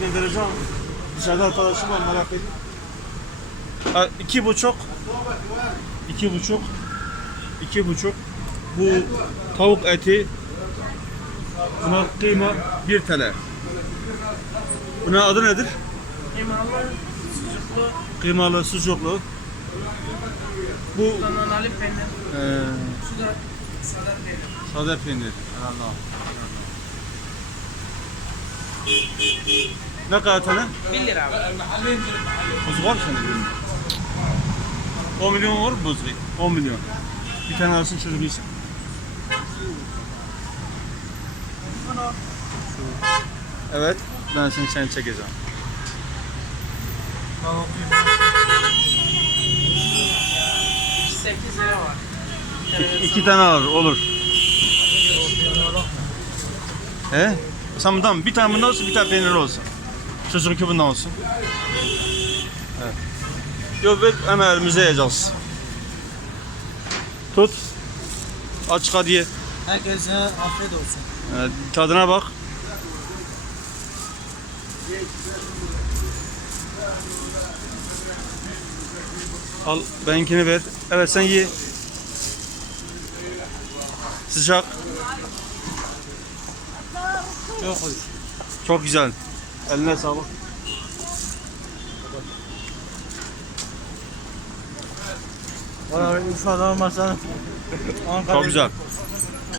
göndereceğim. Dışarıda arkadaşım var merak etme. Ha, iki buçuk. iki buçuk. iki buçuk. Bu tavuk eti. Buna kıyma 1 TL. Buna adı nedir? Kıymalı, sucuklu, Kıymalı, sucuklu. Bu nanalı peynir, da sade peynir. sade peynir. Allah. Ne kadar tane? 1 lira abi. Buz var mı sende benim? 10 milyon var mı buz? 10 milyon. Bir tane alsın çocuk yesin. Evet, ben seni seni çekeceğim. 8 lira var. İki, iki tane alır, olur. He? Sen bundan bir tane bundan olsun, bir tane peynir olsun. Çocuğunki bundan olsun. Evet. Yok, ver, hemen elimize yiyeceğiz. Tut. Aç hadi ye. Herkese afiyet olsun. Evet, tadına bak. Al benimkini ver. Evet sen ye. Sıcak. Yok Çok güzel. Eline sağlık. Valla Urfa'da olmasa Ankara Çok güzel.